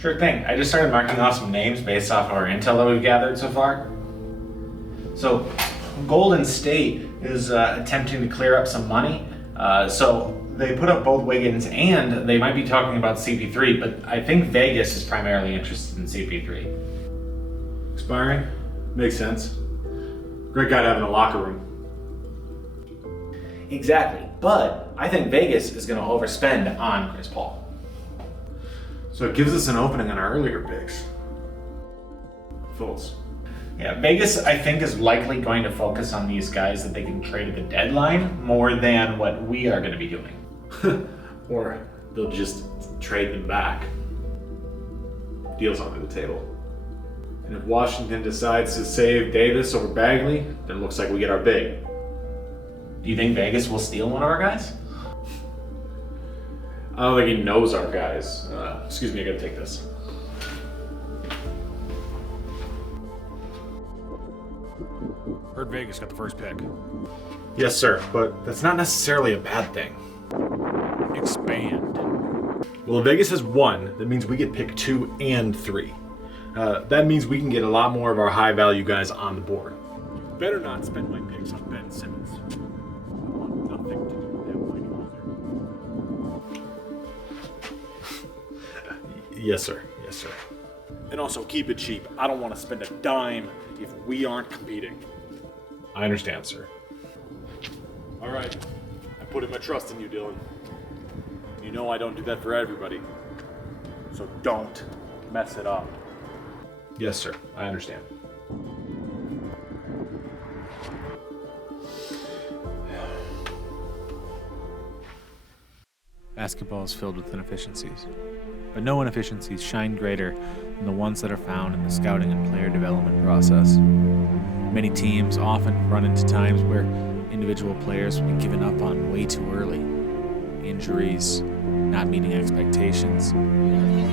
Sure thing. I just started marking off some names based off of our intel that we've gathered so far. So, Golden State is attempting to clear up some money. So they put up both Wiggins and they might be talking about CP3, but I think Vegas is primarily interested in CP3. Expiring? Makes sense. Great guy to have in the locker room. Exactly, but I think Vegas is going to overspend on Chris Paul. So it gives us an opening on our earlier picks. Thoughts? Yeah, Vegas, I think, is likely going to focus on these guys that they can trade at the deadline more than what we are going to be doing. Or they'll just trade them back. Deal's under the table. And if Washington decides to save Davis over Bagley, then it looks like we get our big. Do you think Vegas will steal one of our guys? I don't think he knows our guys. Excuse me, I gotta take this. Heard Vegas got the first pick. Yes, sir, but that's not necessarily a bad thing. Expand. Well, if Vegas has 1, that means we get pick 2 and 3. That means we can get a lot more of our high-value guys on the board. Better not spend my picks on Ben Simmons. I want nothing to do with that whiny loser. Yes, sir. Yes, sir. And also keep it cheap. I don't want to spend a dime if we aren't competing. I understand, sir. All right. I put in my trust in you, Dylan. You know I don't do that for everybody. So don't mess it up. Yes, sir. I understand. Basketball is filled with inefficiencies, but no inefficiencies shine greater than the ones that are found in the scouting and player development process. Many teams often run into times where individual players will be given up on way too early. Injuries, not meeting expectations.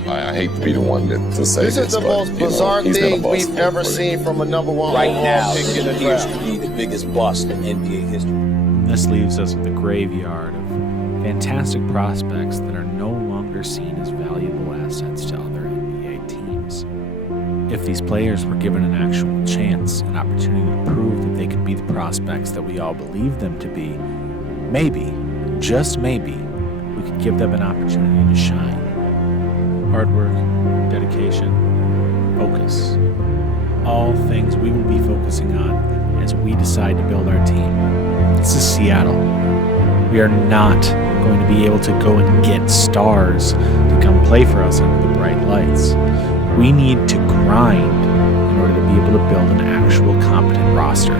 I hate to be the one to say this is the most bizarre thing we've ever seen from a number one right now. pick in the Appears draft. to be the biggest bust in NBA history. This leaves us with a graveyard of fantastic prospects that are no longer seen as valuable assets to other NBA teams. If these players were given an actual chance, an opportunity to prove that they could be the prospects that we all believe them to be, maybe, just maybe, we could give them an opportunity to shine. Hard work, dedication, focus. All things we will be focusing on as we decide to build our team. This is Seattle. We are not going to be able to go and get stars to come play for us under the bright lights. We need to grind in order to be able to build an actual competent roster.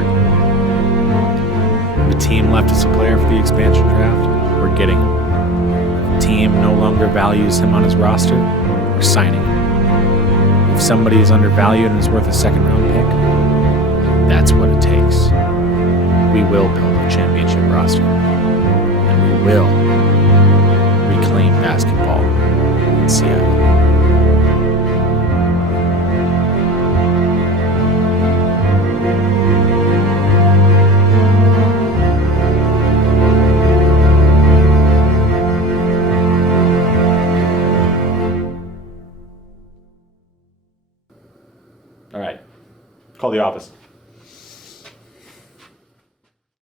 If a team left us a player for the expansion draft, we're getting him. If a team no longer values him on his roster, we're signing him. If somebody is undervalued and is worth a second-round pick, that's what it takes. We will build a championship roster. And we will reclaim basketball in Seattle. All right. Call the office.